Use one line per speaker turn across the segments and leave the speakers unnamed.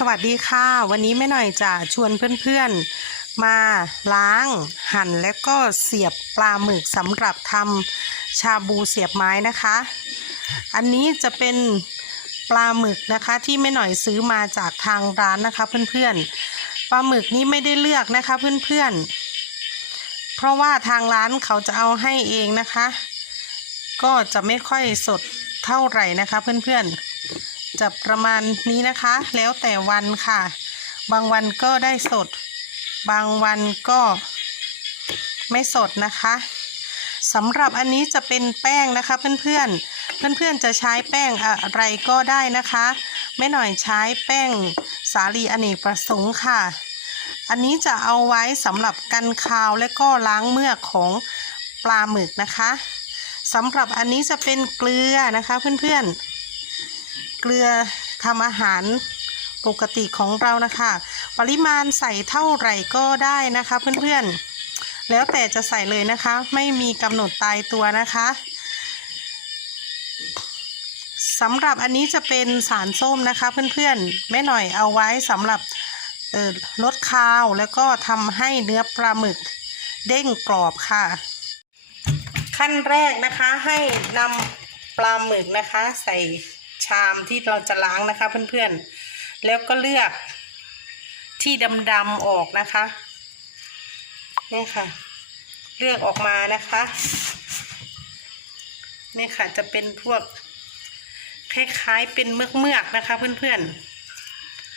สวัสดีค่ะ วันนี้แม่หน่อยจะชวนเพื่อนๆ มาล้างหั่นและก็เสียบปลาหมึกสำหรับทำชาบูเสียบไม้นะคะ อันนี้จะเป็นปลาหมึกนะคะที่แม่หน่อยซื้อมาจากทางร้านนะคะเพื่อนๆ ปลาหมึกนี้ไม่ได้เลือกนะคะเพื่อนๆ เพราะว่าทางร้านเขาจะเอาให้เองนะคะ ก็จะไม่ค่อยสดเท่าไหร่นะคะเพื่อนๆ จะประมาณนี้นะคะ แล้วแต่วันค่ะ บางวันก็ได้สด บางวันก็ไม่สดนะคะสำหรับอันนี้จะเป็นแป้งนะคะเพื่อนๆ เพื่อนๆจะใช้แป้งอะไรก็ได้นะคะไม่หน่อยใช้แป้งสาลีอเนกประสงค์ค่ะ อันนี้จะเอาไว้สำหรับกันคาวและก็ล้างเมือกของปลาหมึกนะคะสำหรับอันนี้จะเป็นเกลือนะคะเพื่อนๆ เกลือทำอาหารปกติของเรานะคะ ปริมาณใส่เท่าไหร่ก็ได้นะคะเพื่อนๆ แล้วแต่จะใส่เลยนะคะ ไม่มีกำหนดตายตัวนะคะสำหรับอันนี้จะเป็นสารส้มนะคะเพื่อนๆแม่หน่อยเอาไว้สำหรับลดคาวแล้วก็ทำให้เนื้อปลาหมึกเด้งกรอบค่ะ ขั้นแรกนะคะให้นำปลาหมึกนะคะใส่ ชามที่เราจะล้างนะคะเพื่อนๆ แล้วก็เลือกที่ดำๆออกนะคะนี่ค่ะ เลือกออกมานะคะนี่ค่ะจะเป็นพวกคล้ายๆเป็นเมือกๆนะคะ เพื่อน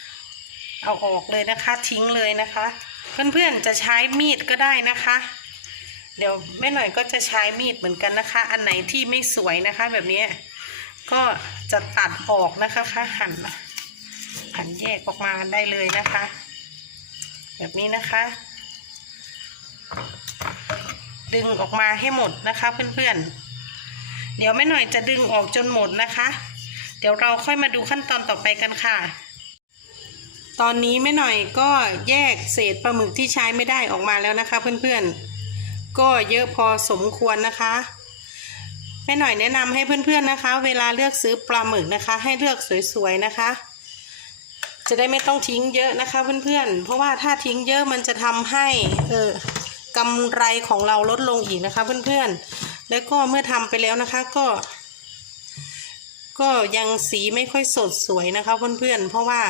ๆ เอาออกเลยนะคะ ทิ้งเลยนะคะ เพื่อนๆจะใช้มีดก็ได้นะคะ เดี๋ยวแม่หน่อยก็จะใช้มีดเหมือนกันนะคะ อันไหนที่ไม่สวยนะคะ แบบนี้ ก็จะตัดออกนะคะค่ะหั่นหั่นแยกออกมาได้เลยนะคะ แบบนี้นะคะ ดึงออกมาให้หมดนะคะเพื่อนๆ เดี๋ยวแม่หน่อยจะดึงออกจนหมดนะคะ เดี๋ยวเราค่อยมาดูขั้นตอนต่อไปกันค่ะตอนนี้แม่หน่อยก็แยกเศษปลาหมึกที่ใช้ไม่ได้ออกมาแล้วนะคะเพื่อนๆ ก็เยอะพอสมควรนะคะ ม่หน่อยแนะนำให้เพื่อนๆนะคะ เวลาเลือกซื้อปลาหมึกนะคะ ให้เลือกสวยๆนะคะ จะได้ไม่ต้องทิ้งเยอะนะคะเพื่อนๆ เพราะว่าถ้าทิ้งเยอะมันจะทำให้เออกำไรของเราลดลงอีกนะคะเพื่อนๆ แล้วก็เมื่อทำไปแล้วนะคะก็ ก็ยังสีไม่ค่อยสดสวยนะคะเพื่อนๆ เพราะว่า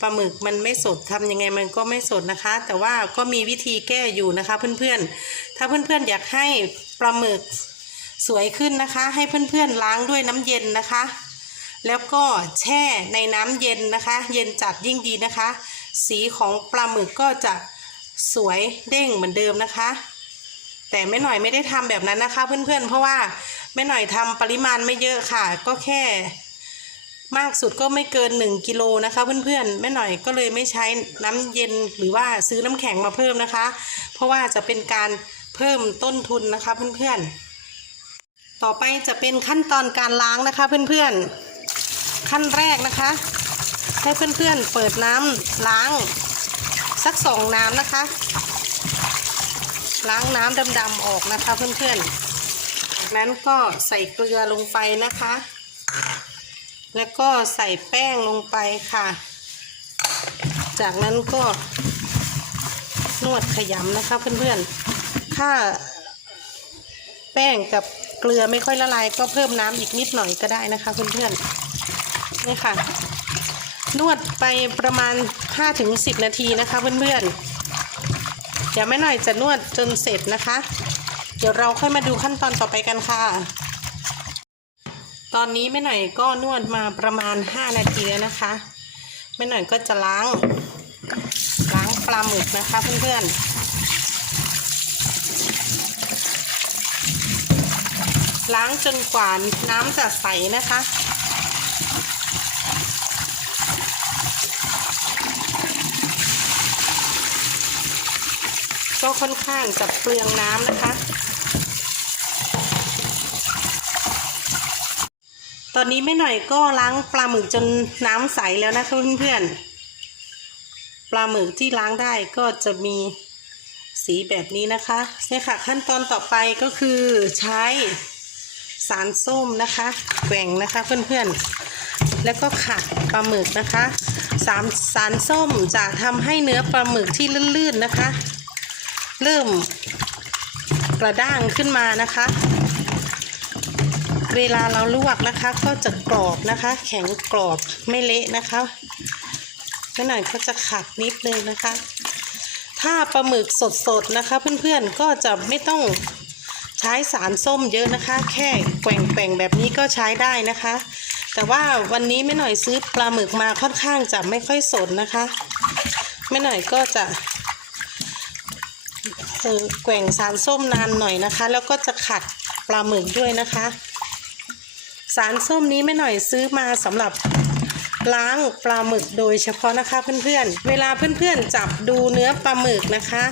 ปลาหมึกมันไม่สดทำยังไงมันก็ไม่สดนะคะ แต่ว่าก็มีวิธีแก้อยู่นะคะเพื่อนๆ ถ้าเพื่อนๆอยากให้ปลาหมึก สวยขึ้นนะคะ ให้เพื่อนๆล้างด้วยน้ำเย็นนะคะ แล้วก็แช่ในน้ำเย็นนะคะ เย็นจัดยิ่งดีนะคะ สีของปลาหมึกก็จะสวยเด้งเหมือนเดิมนะคะ แต่แม่หน่อยไม่ได้ทำแบบนั้นนะคะ เพื่อนๆ เพราะว่าแม่หน่อยทำปริมาณไม่เยอะค่ะ ก็แค่มากสุดก็ไม่เกิน 1กิโลนะคะเพื่อนๆแม่หน่อยก็เลยไม่ใช้น้ำเย็นหรือว่าซื้อน้ำแข็งมาเพิ่มนะคะ เพราะว่าจะเป็นการเพิ่มต้นทุนนะคะเพื่อนๆ ต่อไปจะเป็นขั้นตอนการล้างนะคะเพื่อนๆ ขั้นแรกนะคะ ให้เพื่อนๆเปิดน้ำล้างสักสองน้ำนะคะ ล้างน้ำดำๆออกนะคะเพื่อนๆจากนั้นก็ใส่เกลือลงไปนะคะ แล้วก็ใส่แป้งลงไปค่ะ จากนั้นก็นวดขยำนะคะเพื่อนๆ ถ้าแป้งกับ เกลือไม่ค่อยละลายก็เพิ่มน้ำอีกนิดหน่อยก็ได้นะคะเพื่อนๆนี่ค่ะ นวดไปประมาณ 5-10 นาทีนะคะ เพื่อนๆ เดี๋ยวแม่หน่อยจะนวดจนเสร็จนะคะ เดี๋ยวเราค่อยมาดูขั้นตอนต่อไปกันค่ะ ตอนนี้แม่หน่อยก็นวดมาประมาณ 5 นาทีแล้วนะคะแม่หน่อยก็จะล้างล้างปลาหมึกนะคะเพื่อนๆ ล้างจนกว่าน้ำจะใสนะคะ ก็ค่อนข้างจะเปลืองน้ำนะคะ ตอนนี้แม่หน่อยก็ล้างปลาหมึกจนน้ำใสแล้วนะคะเพื่อนๆ ปลาหมึกที่ล้างได้ก็จะมีสีแบบนี้นะคะเนี่ยค่ะขั้นตอนต่อไปก็คือใช้ สารส้มนะคะแกว่งนะคะเพื่อนๆ แล้วก็ขัดปลาหมึกนะคะสามสารส้มจะทำให้เนื้อปลาหมึกที่ลื่นๆนะคะ เริ่มกระด้างขึ้นมานะคะ เวลาเราลวกนะคะก็จะกรอบนะคะ แข็งกรอบไม่เละนะคะไม่หน่อยก็จะขัดนิดนึงนะคะ ถ้าปลาหมึกสดๆนะคะ เพื่อนๆก็จะไม่ต้อง ใช้สารส้มเยอะนะคะ แค่แกว่งๆแบบนี้ก็ใช้ได้นะคะ แต่ว่าวันนี้แม่หน่อยซื้อปลาหมึกมาค่อนข้างจะไม่ค่อยสดนะคะแม่หน่อยก็จะออแกว่งสารส้มนานหน่อยนะคะ แล้วก็จะขัดปลาหมึกด้วยนะคะ สารส้มนี้แม่หน่อยซื้อมาสำหรับล้างปลาหมึกโดยเฉพาะนะคะเพื่อนๆ เวลาเพื่อนๆจับดูเนื้อปลาหมึกนะคะ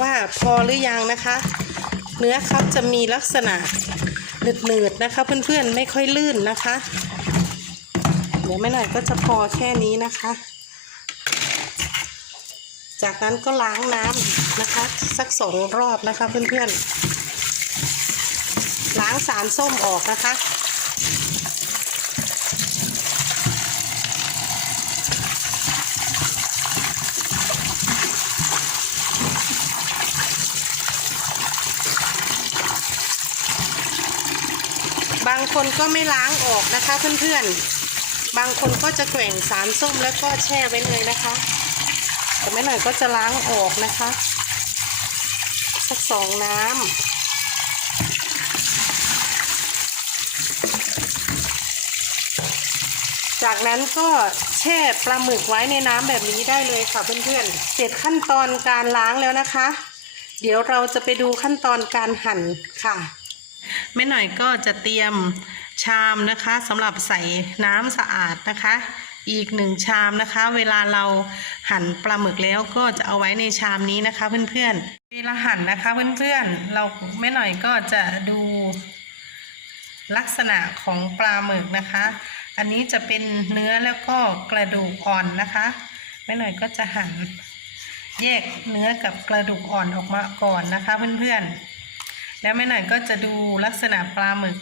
ว่าพอหรือยังนะคะ เนื้อเขาจะมีลักษณะหนืดๆนะคะ เพื่อนๆไม่ค่อยลื่นนะคะ เดี๋ยวแม่หน่อยก็จะพอแค่นี้นะคะ จากนั้นก็ล้างน้ำนะคะ สักสองรอบนะคะเพื่อนๆล้างสารส้มออกนะคะางคนก็ไม่ล้างออกนะคะเพื่อนๆ บางคนก็จะแกว่งสารส้มแล้วก็แช่ไว้เลยนะคะแต่ไม่หน่อยก็จะล้างออกนะคะ สักสองน้ำจากนั้นก็แช่ปลาหมึกไว้ในน้ำแบบนี้ได้เลยค่ะเพื่อนๆ เสร็จขั้นตอนการล้างแล้วนะคะ เดี๋ยวเราจะไปดูขั้นตอนการหั่นค่ะ แม่หน่อยก็จะเตรียมชามนะคะสำหรับใส่น้ำสะอาดนะคะ อีกหนึ่งชามนะคะ เวลาเราหั่นปลาหมึกแล้วก็จะเอาไว้ในชามนี้นะคะ เพื่อนๆ เวลาหั่นนะคะเพื่อนๆ เราแม่หน่อยก็จะดูลักษณะของปลาหมึกนะคะ อันนี้จะเป็นเนื้อแล้วก็กระดูกอ่อนนะคะแม่หน่อยก็จะหั่นแยกเนื้อกับกระดูกอ่อนออกมาก่อนนะคะเพื่อนๆ แล้วแม่หน่อยก็จะดูลักษณะปลาหมึก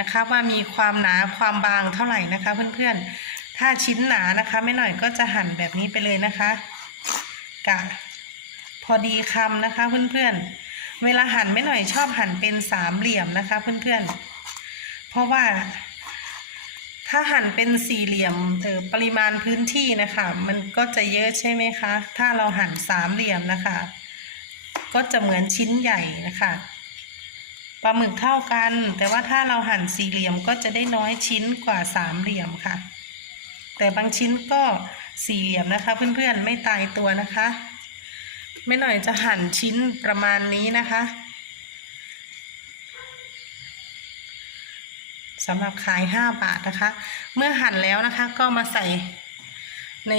นะคะว่ามีความหนาความบางเท่าไหร่นะคะ เพื่อนๆ ถ้าชิ้นหนานะคะแม่หน่อยก็จะหั่นแบบนี้ไปเลยนะคะกะพอดีคำนะคะ เพื่อนๆ เวลาหั่นแม่หน่อยชอบหั่นเป็นสามเหลี่ยมนะคะ เพื่อนๆ เพราะว่า ถ้าหั่นเป็นสี่เหลี่ยมเออปริมาณพื้นที่นะคะ มันก็จะเยอะใช่ไหมคะ ถ้าเราหั่นสามเหลี่ยมนะคะ ก็จะเหมือนชิ้นใหญ่นะคะ ปลาหมึกเท่ากัน แต่ว่าถ้าเราหั่นสี่เหลี่ยมก็จะได้น้อยชิ้นกว่าสามเหลี่ยมค่ะ แต่บางชิ้นก็สี่เหลี่ยมนะคะ เพื่อนๆไม่ตายตัวนะคะไม่หน่อยจะหั่นชิ้นประมาณนี้นะคะสำหรับขายห้าบาทนะคะ เมื่อหั่นแล้วนะคะก็มาใส่ใน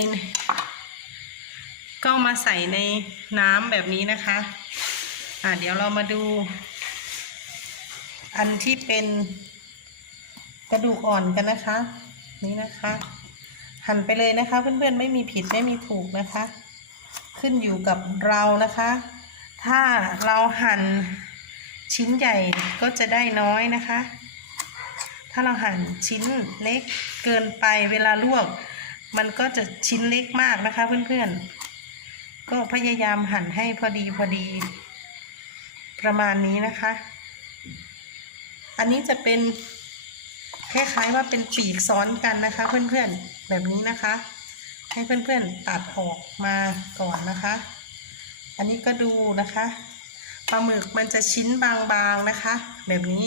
ก็มาใส่ในน้ำแบบนี้นะคะ อ่าเดี๋ยวเรามาดู อันที่เป็นกระดูกอ่อนกันนะคะ นี่นะคะ หั่นไปเลยนะคะ เพื่อนๆไม่มีผิดไม่มีถูกนะคะ ขึ้นอยู่กับเรานะคะ ถ้าเราหั่นชิ้นใหญ่ก็จะได้น้อยนะคะ ถ้าเราหั่นชิ้นเล็กเกินไปเวลาลวก มันก็จะชิ้นเล็กมากนะคะ เพื่อนๆก็พยายามหั่นให้พอดีพอดี ประมาณนี้นะคะ อันนี้จะเป็นคล้ายๆว่าเป็นปีกซ้อนกันนะคะ เพื่อนๆแบบนี้นะคะ ให้เพื่อนๆตัดออกมาก่อนนะคะ อันนี้ก็ดูนะคะปลาหมึกมันจะชิ้นบางๆนะคะ แบบนี้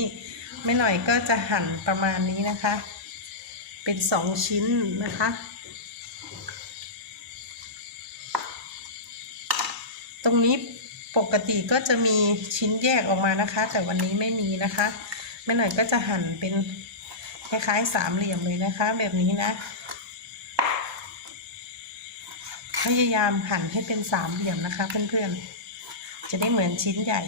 ไม่หน่อยก็จะหั่นประมาณนี้นะคะ เป็นสองชิ้นนะคะตรงนี้ปกติก็จะมีชิ้นแยกออกมานะคะ แต่วันนี้ไม่มีนะคะ ไม่หน่อยก็จะหั่นเป็นคล้ายๆสามเหลี่ยมเลยนะคะ แบบนี้นะ พยายามหั่นให้เป็นสามเหลี่ยมนะคะ เพื่อนๆ จะได้เหมือนชิ้นใหญ่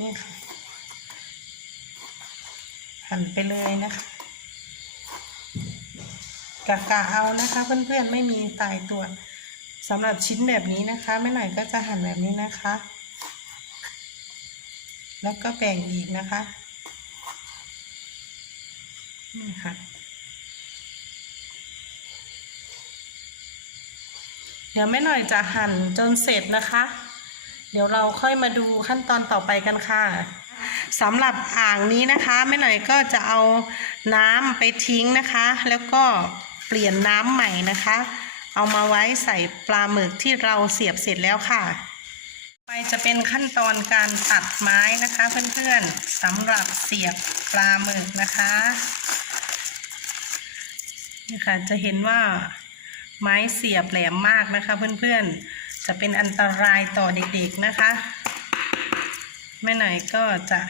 นี่ค่ะ หั่นไปเลยนะคะกะกะเอานะคะ เพื่อนๆ ไม่มีตายตัว สำหรับชิ้นแบบนี้นะคะไม่หน่อยก็จะหั่นแบบนี้นะคะ แล้วก็แบ่งอีกนะคะนี่ค่ะเดี๋ยวแม่หน่อยจะหั่นจนเสร็จนะคะ เดี๋ยวเราค่อยมาดูขั้นตอนต่อไปกันค่ะสำหรับอ่างนี้นะคะแม่หน่อยก็จะเอาน้ำไปทิ้งนะคะ แล้วก็เปลี่ยนน้ำใหม่นะคะ เอามาไว้ใส่ปลาหมึกที่เราเสียบเสร็จแล้วค่ะ ไปจะเป็นขั้นตอนการตัดไม้นะคะเพื่อนๆสำหรับเสียบปลาหมึกนะคะนี่ค่ะจะเห็นว่าไม้เสียบแหลมมากนะคะ เพื่อนๆ จะเป็นอันตรายต่อเด็กๆนะคะแม่ไหนก็จะ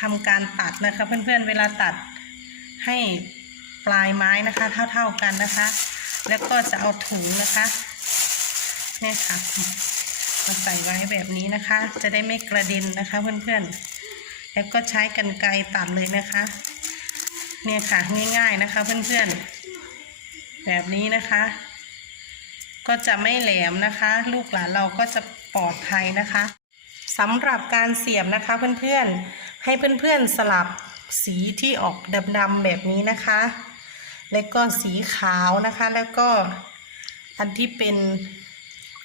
ทำการตัดนะคะ เพื่อนๆเวลาตัดให้ปลายไม้นะคะ เท่าๆกันนะคะ แล้วก็จะเอาถุงนะคะนี่ค่ะมาใส่ไว้แบบนี้นะคะ จะได้ไม่กระเด็นนะคะเพื่อนๆ แล้วก็ใช้กันไกรตัดเลยนะคะ เนี่ยค่ะง่ายๆนะคะ เพื่อนๆ แบบนี้นะคะ ก็จะไม่แหลมนะคะ ลูกหลานเราก็จะปลอดภัยนะคะสำหรับการเสียบนะคะเพื่อนๆ ให้เพื่อนๆสลับสีที่ออกดำๆแบบนี้นะคะ แล้วก็สีขาวนะคะ แล้วก็อันที่เป็น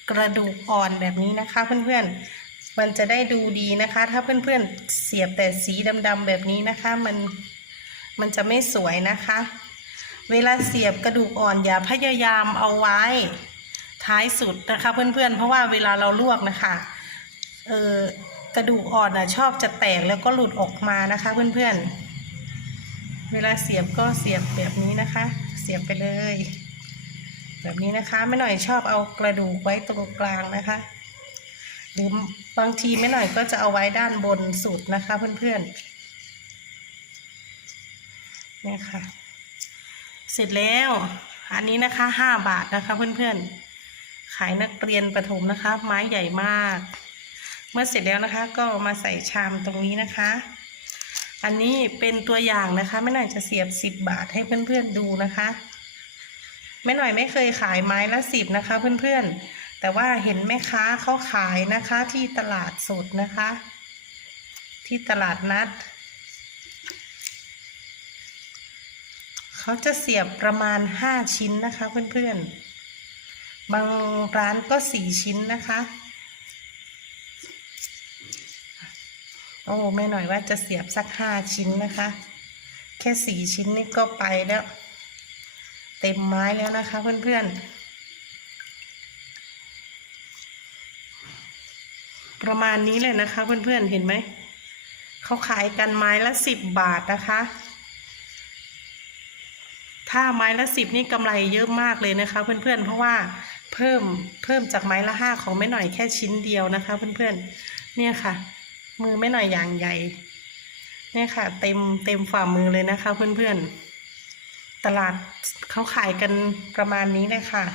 กระดูกอ่อนแบบนี้นะคะ เพื่อนๆ มันจะได้ดูดีนะคะ ถ้าเพื่อนๆ เสียบแต่สีดำๆแบบนี้นะคะ มันมันจะไม่สวยนะคะ เวลาเสียบกระดูกอ่อนอย่าพยายามเอาไว้ท้ายสุดนะคะเพื่อนๆ เพราะว่าเวลาเราลวกนะคะ เออกระดูกอ่อนอะชอบจะแตกแล้วก็หลุดออกมานะคะเพื่อนๆ เวลาเสียบก็เสียบแบบนี้นะคะ เสียบไปเลย แบบนี้นะคะไม่หน่อยชอบเอากระดูกไว้ตรงกลางนะคะ หรือบางทีไม่หน่อยก็จะเอาไว้ด้านบนสุดนะคะ เพื่อนๆเนี่ยค่ะ เสร็จแล้วอันนี้นะคะห้าบาทนะคะ เพื่อนๆ ขายนักเรียนประถมนะคะ ไม้ใหญ่มาก เมื่อเสร็จแล้วนะคะ ก็มาใส่ชามตรงนี้นะคะ อันนี้เป็นตัวอย่างนะคะไม่หน่อยจะเสียบสิบบาทให้เพื่อนๆดูนะคะแม่หน่อยไม่เคยขายไม้ละสิบนะคะ เพื่อนๆ แต่ว่าเห็นแม่ค้าเขาขายนะคะที่ตลาดสดนะคะ ที่ตลาดนัดเขาจะเสียบประมาณห้าชิ้นนะคะ เพื่อนๆ บางร้านก็สี่ชิ้นนะคะ โอ้แม่หน่อยว่าจะเสียบสักห้าชิ้นนะคะ แค่สี่ชิ้นนี่ก็ไปแล้ว เต็มไม้แล้วนะคะเพื่อนๆ ประมาณนี้เลยนะคะเพื่อนๆเห็นไหม เขาขายกันไม้ละสิบบาทนะคะ ถ้าไม้ละสิบนี่กำไรเยอะมากเลยนะคะ เพื่อนๆ เพราะว่าเพิ่มเพิ่มจากไม้ละห้าของแม่หน่อยแค่ชิ้นเดียวนะคะ เพื่อนๆ เนี่ยค่ะ มือไม่หน่อยอย่างใหญ่เนี่ยค่ะ เต็มเต็มฝ่ามือเลยนะคะ เพื่อนๆ ตลาดเขาขายกันประมาณนี้เลยค่ะ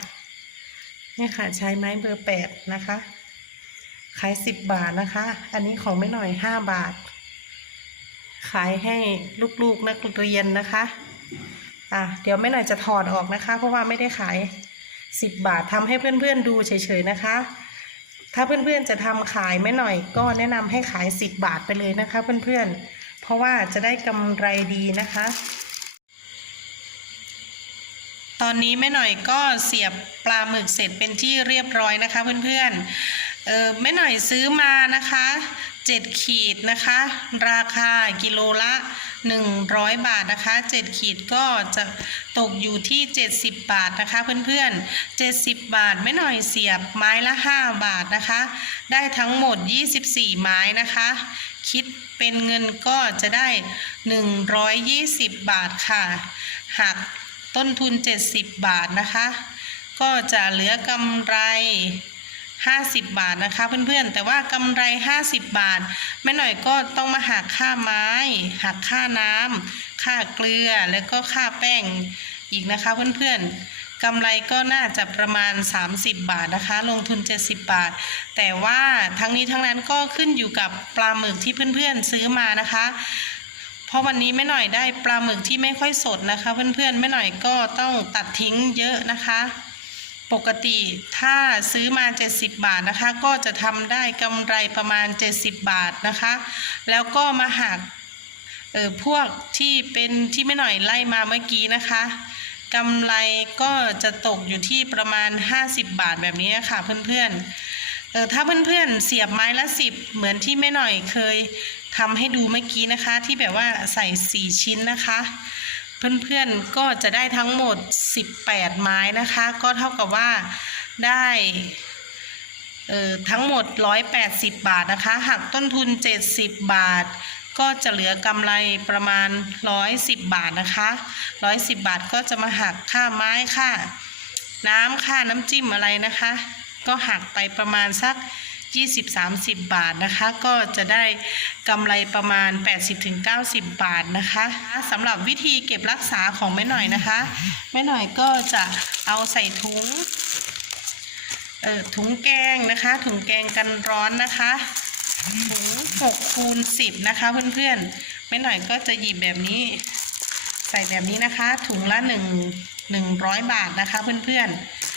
เนี่ยค่ะ ใช้ไม้เบอร์แปดนะคะขายสิบบาทนะคะ อันนี้ของไม่หน่อยห้าบาท ขายให้ลูกๆนักเรียนนะคะ อะเดี๋ยวไม่หน่อยจะถอดออกนะคะ เพราะว่าไม่ได้ขายสิบบาททำให้เพื่อนๆดูเฉยๆนะคะ ถ้าเพื่อนๆจะทำขายไม่หน่อย ก็แนะนำให้ขายสิบบาทไปเลยนะคะ เพื่อนๆ เพราะว่าจะได้กำไรดีนะคะ ตอนนี้แม่หน่อยก็เสียบปลาหมึกเสร็จเป็นที่เรียบร้อยนะคะ เพื่อนๆเออแม่หน่อยซื้อมานะคะ เจ็ดขีดนะคะ ราคากิโลละหนึ่งร้อยบาทนะคะเจ็ดขีดก็จะตกอยู่ที่เจ็ดสิบบาทนะคะ เพื่อนๆเจ็ดสิบบาทแม่หน่อยเสียบไม้ละห้าบาทนะคะ ได้ทั้งหมดยี่สิบสี่ไม้นะคะ คิดเป็นเงินก็จะได้หนึ่งร้อยยี่สิบบาทค่ะหากต้นทุน 70 บาทนะคะ ก็จะเหลือกำไร 50 บาทนะคะเพื่อนๆ แต่ว่ากำไร 50 บาทแม่หน่อยก็ต้องมาหักค่าไม้หักค่าน้ำค่าเกลือแล้วก็ค่าแป้งอีกนะคะเพื่อนๆกำไรก็น่าจะประมาณ 30 บาทนะคะ ลงทุน 70 บาท แต่ว่าทั้งนี้ทั้งนั้นก็ขึ้นอยู่กับปลาหมึกที่เพื่อนๆซื้อมานะคะเพราะวันนี้แม่หน่อยได้ปลาหมึกที่ไม่ค่อยสดนะคะ เพื่อนๆแม่หน่อยก็ต้องตัดทิ้งเยอะนะคะ ปกติถ้าซื้อมา 70 บาทนะคะ ก็จะทำได้กำไรประมาณ 70 บาทนะคะ แล้วก็มาหักเออพวกที่เป็นที่ไม่หน่อยไล่มาเมื่อกี้นะคะกำไรก็จะตกอยู่ที่ประมาณ 50 บาทแบบนี้ค่ะเพื่อนๆเออถ้าเพื่อนๆเสียบไม้ละสิบเหมือนที่แม่หน่อยเคยทำให้ดูเมื่อกี้นะคะ ที่แบบว่าใส่ 4 ชิ้นนะคะ เพื่อนๆก็จะได้ทั้งหมด 18 ไม้นะคะ ก็เท่ากับว่าได้เอ่อทั้งหมด 180 บาทนะคะ หักต้นทุน 70 บาท ก็จะเหลือกำไรประมาณ 110 บาทนะคะ 110 บาทก็จะมาหักค่าไม้ค่าน้ำค่าน้ำจิ้มอะไรนะคะ ก็หักไปประมาณสัก 20-30 บาทนะคะ ก็จะได้กำไรประมาณ 80-90 บาทนะคะสำหรับวิธีเก็บรักษาของแม่หน่อยนะคะแม่หน่อยก็จะเอาใส่ถุงเอ่อถุงแกงนะคะ ถุงแกงกันร้อนนะคะถุง6คูณ10 นะคะเพื่อนๆแม่หน่อยก็จะหยิบแบบนี้ ใส่แบบนี้นะคะ ถุงละ 1 100 บาทนะคะเพื่อนๆ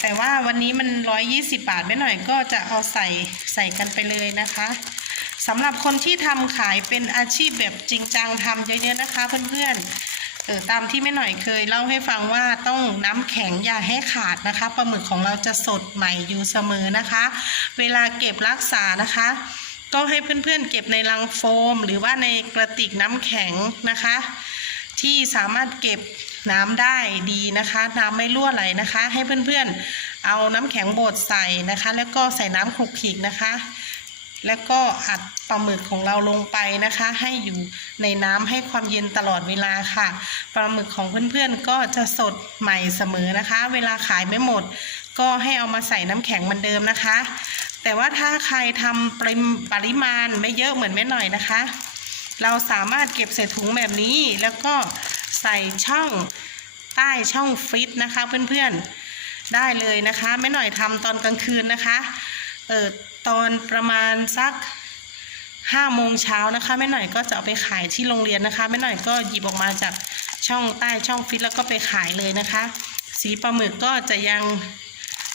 แต่ว่าวันนี้มันร้อยยี่สิบาทไม่หน่อยก็จะเอาใส่ใส่กันไปเลยนะคะสำหรับคนที่ทำขายเป็นอาชีพแบบจริงจังทำเยอะๆนะคะ เพื่อนๆเออตามที่แม่หน่อยเคยเล่าให้ฟังว่าต้องน้ำแข็งอย่าให้ขาดนะคะปลาหมึกของเราจะสดใหม่อยู่เสมอนะคะ เวลาเก็บรักษานะคะก็ให้เพื่อนๆเก็บในลังโฟม หรือว่าในกระติกน้ำแข็งนะคะ ที่สามารถเก็บน้ำได้ดีนะคะ น้ำไม่รั่วไหลนะคะ ให้เพื่อนๆ เอาน้ำแข็งบดใส่นะคะ แล้วก็ใส่น้ำคลุกคลิกนะคะ แล้วก็อัดปลาหมึกของเราลงไปนะคะ ให้อยู่ในน้ำให้ความเย็นตลอดเวลาค่ะปลาหมึกของเพื่อนๆก็จะสดใหม่เสมอนะคะ เวลาขายไม่หมด ก็ให้เอามาใส่น้ำแข็งเหมือนเดิมนะคะ แต่ว่าถ้าใครทำปริมปริมาณไม่เยอะเหมือนแม่หน่อยนะคะ เราสามารถเก็บใส่ถุงแบบนี้แล้วก็ใส่ช่องใต้ช่องฟรีซนะคะเพื่อนๆได้เลยนะคะไม่หน่อยทำตอนกลางคืนนะคะเออตอนประมาณสักห้าโมงเช้านะคะแม่หน่อยก็จะเอาไปขายที่โรงเรียนนะคะแม่หน่อยก็หยิบออกมาจากช่องใต้ช่องฟรีซแล้วก็ไปขายเลยนะคะ สีปลาหมึกก็จะยัง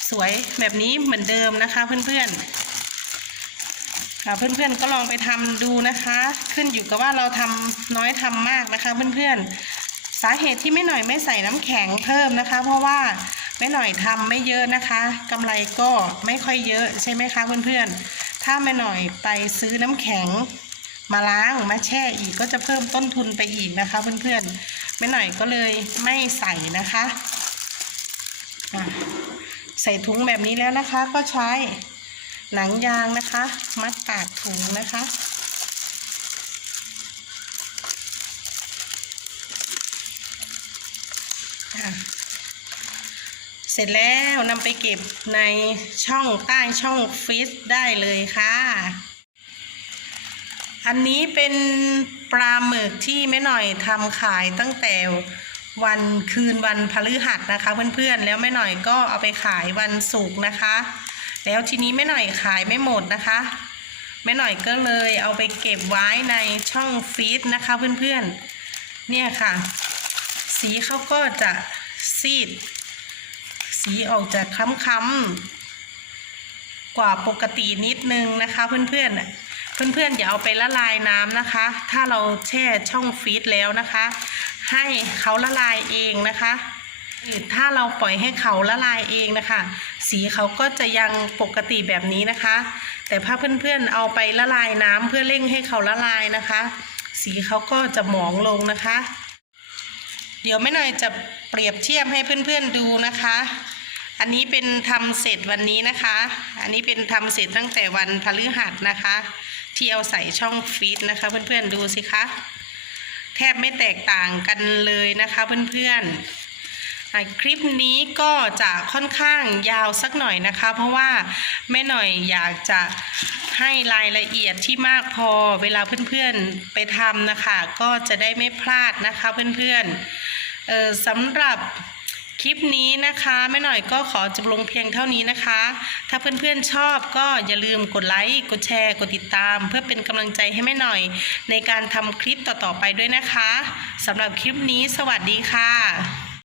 สวยแบบนี้เหมือนเดิมนะคะเพื่อนๆ เพื่อนๆก็ลองไปทำดูนะคะ ขึ้นอยู่กับว่าเราทำน้อยทำมากนะคะ เพื่อนๆ สาเหตุที่ไม่หน่อยไม่ใส่น้ำแข็งเพิ่มนะคะ เพราะว่าไม่หน่อยทำไม่เยอะนะคะกำไรก็ไม่ค่อยเยอะใช่ไหมคะเพื่อนๆ ถ้าไม่หน่อยไปซื้อน้ำแข็งมาล้างมาแช่อีกก็จะเพิ่มต้นทุนไปอีกนะคะ เพื่อนๆไม่หน่อยก็เลยไม่ใส่นะคะอะใส่ถุงแบบนี้แล้วนะคะก็ใช้ หนังยางนะคะ มัดปากถุงนะคะ เสร็จแล้วนำไปเก็บในช่องใต้ช่องฟิตได้เลยค่ะ อันนี้เป็นปลาหมึกที่แม่หน่อยทำขายตั้งแต่วันคืนวันพฤหัสนะคะเพื่อนๆ แล้วแม่หน่อยก็เอาไปขายวันศุกร์นะคะ แล้วทีนี้แม่หน่อยขายไม่หมดนะคะแม่หน่อยก็เลยเอาไปเก็บไว้ในช่องฟีดนะคะเพื่อนๆ เนี่ยค่ะ สีเขาก็จะซีด สีออกจากค้ำๆกว่าปกตินิดนึงนะคะเพื่อนๆเพื่อนๆอย่าเอาไปละลายน้ำนะคะ ถ้าเราแช่ช่องฟีดแล้วนะคะ ให้เขาละลายเองนะคะ ถ้าเราปล่อยให้เขาละลายเองนะคะ สีเขาก็จะยังปกติแบบนี้นะคะ แต่ถ้าเพื่อนๆเอาไปละลายน้ำเพื่อเร่งให้เขาละลายนะคะ สีเขาก็จะหมองลงนะคะ เดี๋ยวแม่หน่อยจะเปรียบเทียบให้เพื่อนๆดูนะคะ อันนี้เป็นทำเสร็จวันนี้นะคะ อันนี้เป็นทำเสร็จตั้งแต่วันพฤหัสนะคะ ที่เอาใส่ช่องฟีดนะคะ เพื่อนๆดูสิคะแทบไม่แตกต่างกันเลยนะคะเพื่อนๆ คลิปนี้ก็จะค่อนข้างยาวสักหน่อยนะคะ เพราะว่าแม่หน่อยอยากจะให้รายละเอียดที่มากพอเวลาเพื่อนๆไปทำนะคะ ก็จะได้ไม่พลาดนะคะเพื่อนๆเออสำหรับคลิปนี้นะคะแม่หน่อยก็ขอจบลงเพียงเท่านี้นะคะ ถ้าเพื่อนๆชอบก็อย่าลืมกดไลค์กดแชร์กดติดตาม เพื่อเป็นกำลังใจให้แม่หน่อย ในการทำคลิปต่อๆไปด้วยนะคะสำหรับคลิปนี้สวัสดีค่ะ